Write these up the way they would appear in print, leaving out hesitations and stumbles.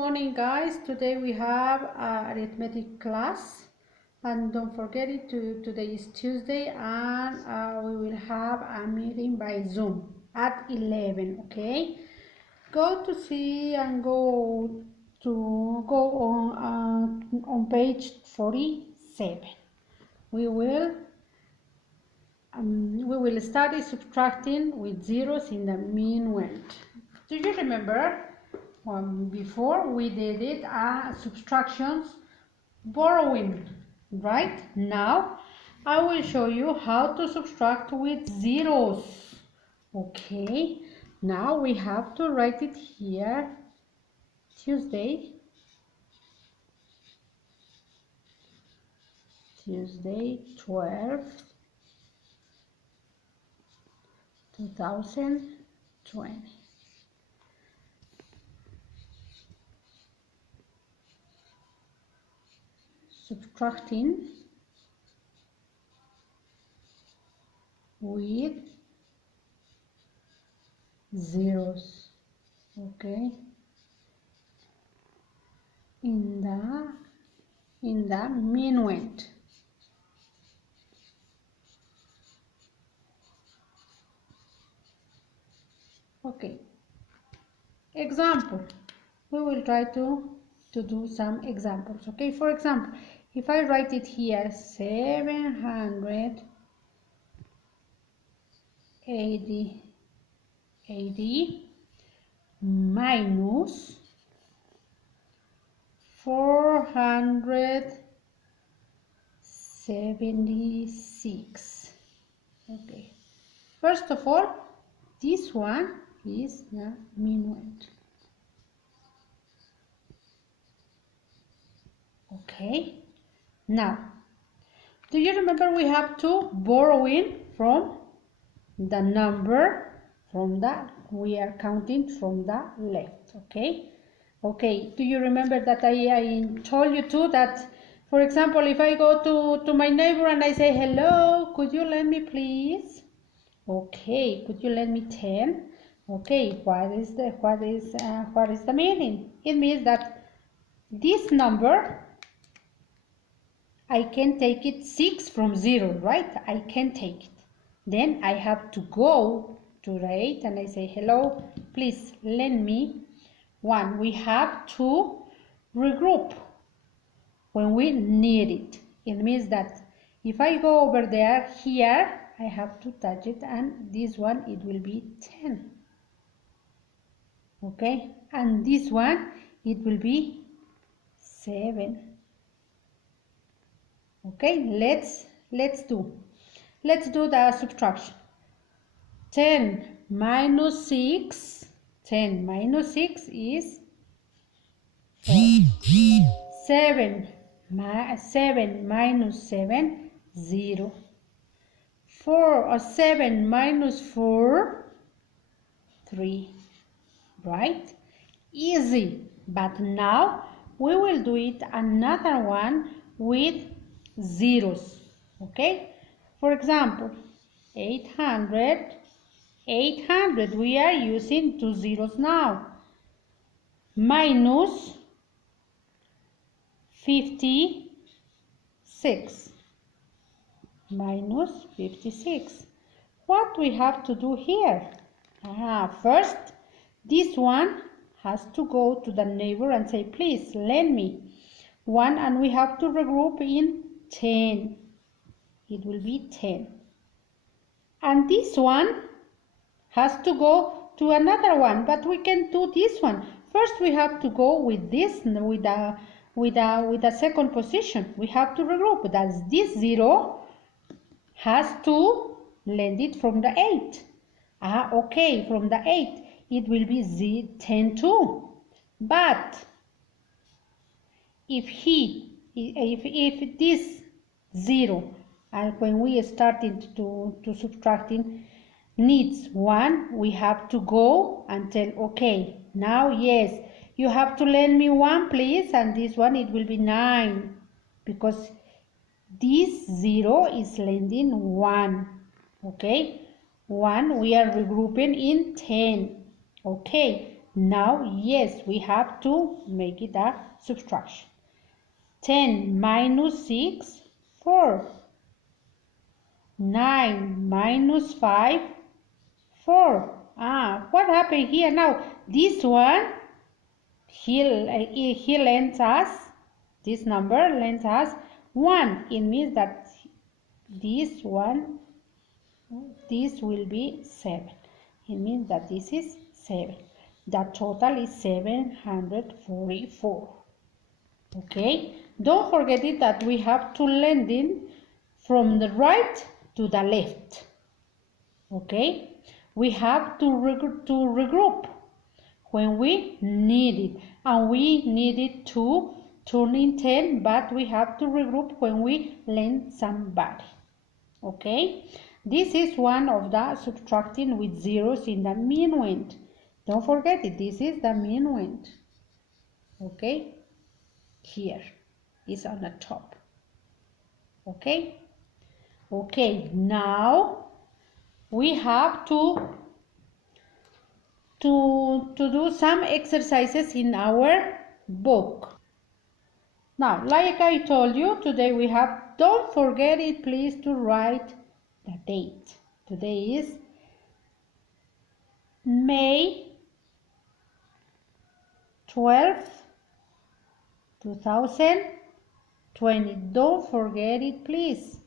morning, guys. Today we have arithmetic class, and don't forget it. Today is Tuesday, and we will have a meeting by Zoom at 11. Okay, go to see and go on page 47. We will study subtracting with zeros in the mean went. Do you remember? Before we did it subtractions borrowing, right? Now I will show you how to subtract with zeros. Okay, now we have to write it here. Tuesday 12 2020. Subtracting with zeros. Okay, in the mean went. Okay, example. We will try to do some examples. Okay, for example, if I write it here, 780 minus 476. Okay, first of all, this one is the mean went. Okay, now do you remember we have to borrow in from the number we are counting from the left? Okay, do you remember that I told you too that, for example, if I go to my neighbor and I say, hello, could you lend me please? Okay, could you lend me 10? Okay, what is the meaning? It means that this number, I can take it 6 from 0, right? I can take it. Then I have to go to the 8 and I say, hello, please lend me 1. We have to regroup when we need it. It means that if I go over there, here, I have to touch it, and this one, it will be 10. Okay, and this one, it will be 7. Okay, let's do the subtraction. 10 minus 6. 10 minus 6 is 4. 7 minus 7, 0. 7 minus 4, 3. Right? Easy. But now we will do it another one with zeros. Okay, for example, 800, we are using 2 zeros now, minus 56, minus 56. What we have to do here? First, this one has to go to the neighbor and say, please lend me 1, and we have to regroup in 10. It will be 10. And this one has to go to another one, but we can do this one. First, we have to go with this, with the second position. We have to regroup. That's this 0 has to lend it from the 8. Okay, from the 8, it will be 10 too. But if this 0, and when we started to subtracting, needs 1, we have to go and tell, okay, now yes, you have to lend me 1 please, and this one, it will be 9, because this 0 is lending 1. Okay, 1, we are regrouping in 10. Okay, Now, yes, we have to make it a subtraction. 10 minus 6, 4. 9 minus 5, 4. What happened here now? This one, he lends us, this number lends us 1. It means that this one, this will be 7. It means that this is 7. The total is 744. Okay, don't forget it that we have to lend in from the right to the left. Okay, we have to regroup when we need it, and we need it to turn in 10, but we have to regroup when we lend somebody. Okay, this is one of the subtracting with zeros in the minuend. Don't forget it, this is the minuend. Okay, here is on the top. Okay, now we have to do some exercises in our book. Now, like I told you, today we have, don't forget it please to write the date. Today is May 12th, 2020. Don't forget it please.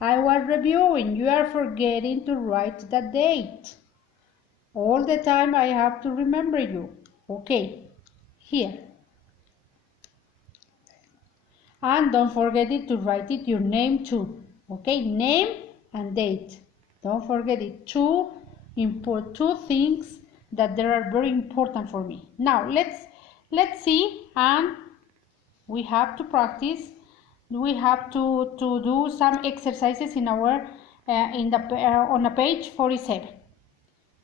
I was reviewing, you are forgetting to write the date. All the time I have to remember you. Okay, here. And don't forget it to write it your name too. Okay, name and date. Don't forget it. Two things that they are very important for me. Now let's see, and we have to practice. We have to do some exercises in our on a page 47.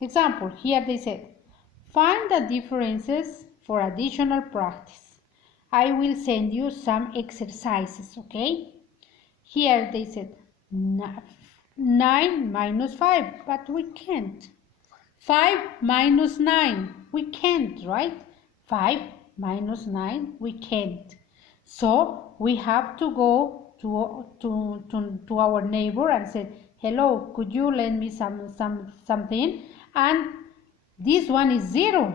Example, here they said, find the differences for additional practice. I will send you some exercises, okay? Here they said 9 minus 5, but we can't. 5 minus 9, we can't, right? 5 minus 9, we can't. So we have to go to our neighbor and say, hello, could you lend me something? And this one is 0.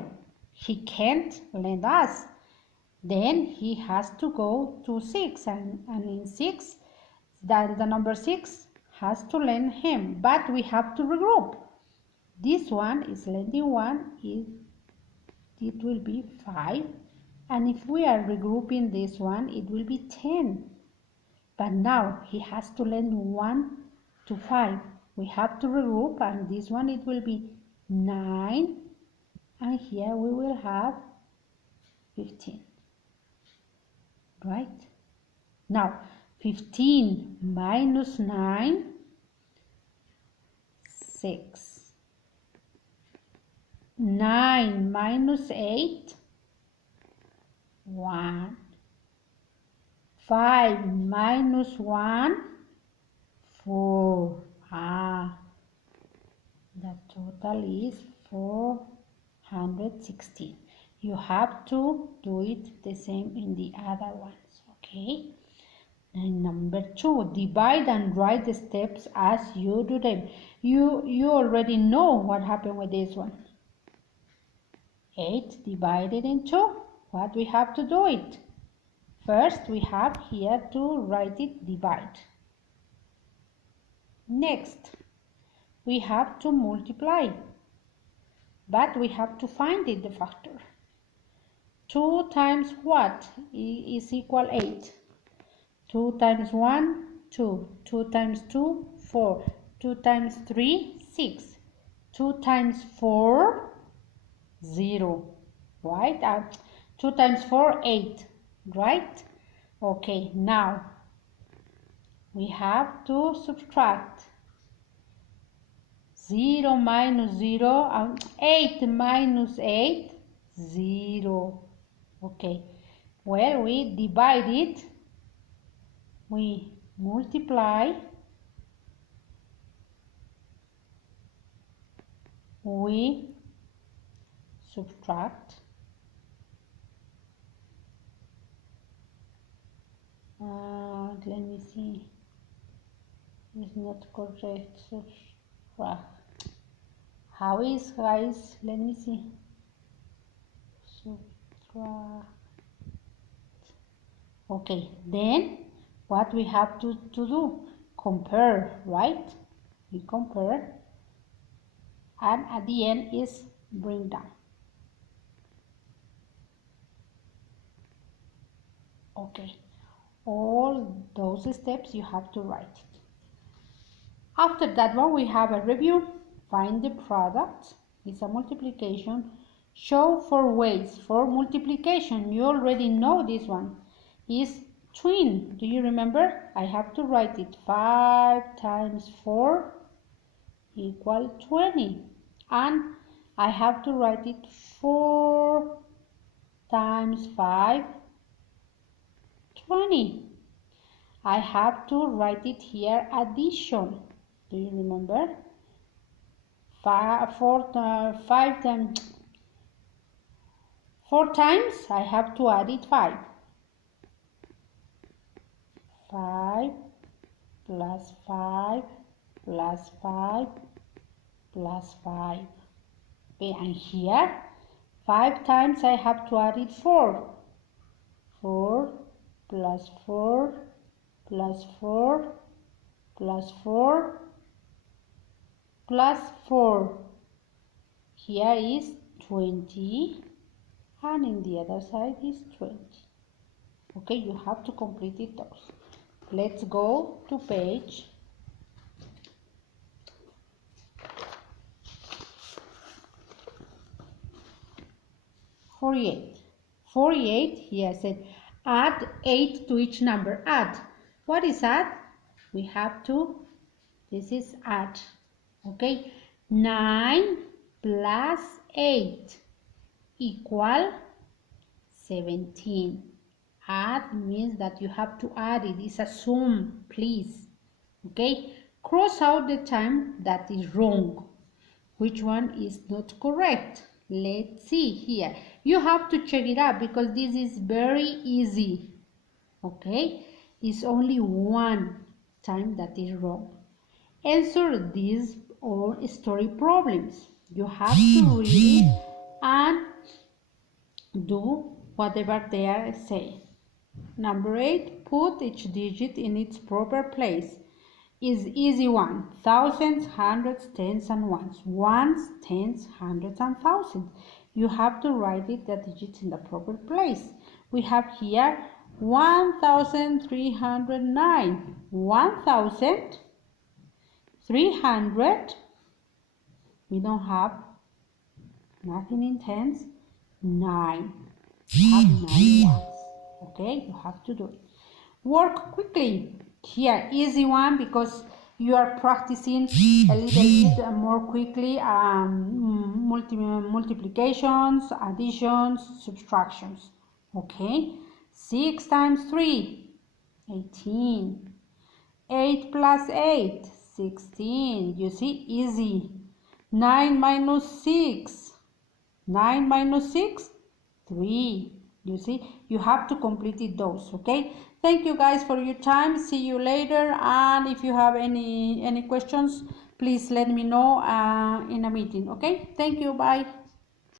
He can't lend us. Then he has to go to 6, and in 6, the number 6 has to lend him, but we have to regroup. This one is lending 1, it will be 5, and if we are regrouping this one, it will be 10. But now he has to lend 1 to 5. We have to regroup, and this one it will be 9, and here we will have 15. Right? Now 15 minus 9, 6. 9 minus 8, 1. 5 minus 1, 4. The total is 416. You have to do it the same in the other ones, okay? And number 2, divide and write the steps as you do them. You already know what happened with this one. 8 divided in 2. What we have to do it? First, we have here to write it divide. Next, we have to multiply, but we have to find it, the factor. 2 times what is equal 8? 2 times 1, 2. 2 times 2, 4. 2 times 3, 6. 2 times 4, 0. Right? 2 times 4, 8. Right? Okay, now we have to subtract. 0 minus 0, 8 minus 8, 0. Okay, well, we divide it, we multiply, we subtract, let me see, it's not correct, subtract. How is, guys? Let me see. Subtract. Okay, then what we have to do? Compare, right? We compare, and at the end is bring down. Okay, all those steps you have to write it. After that one, we have a review. Find the product. It's a multiplication. Show 4 ways for multiplication. You already know this one. Is twin. Do you remember? I have to write it. 5 times 4 equal 20. And I have to write it 4 times 5, 20. I have to write it here, addition. Do you remember? 4 times I have to add it 5. 5 plus 5 plus 5 plus 5. Okay, and here 5 times I have to add it 4. 4 plus 4 plus 4 plus 4 plus 4. Here is 20, and in the other side is 20. Okay, you have to complete it those. Let's go to page 48. 48, here said add 8 to each number. Add. What is add? We have to, this is add. Okay, 9 plus 8 equal 17. Add means that you have to add it. It's a sum, please. Okay, cross out the time that is wrong. Which one is not correct? Let's see here. You have to check it out because this is very easy. Okay, it's only one time that is wrong. Answer these or story problems. You have to read it and do whatever they are saying. Number 8, put each digit in its proper place. Is easy one. Thousands, hundreds, tens, and ones. Ones, tens, hundreds, and thousands. You have to write it the digits in the proper place. We have here 1,309. 1,300. We don't have nothing in tens. 9. You have 9 ones. Okay, you have to do it. Work quickly. Here, easy one because you are practicing a little bit more quickly multiplications, additions, subtractions. Okay, 6 times 3, 18. 8 plus 8, 16. You see, easy. 9 minus 6. 9 minus 6, 3. You see, you have to complete it those. Okay, thank you guys for your time. See you later, and if you have any questions, please let me know in a meeting. Okay, thank you. Bye.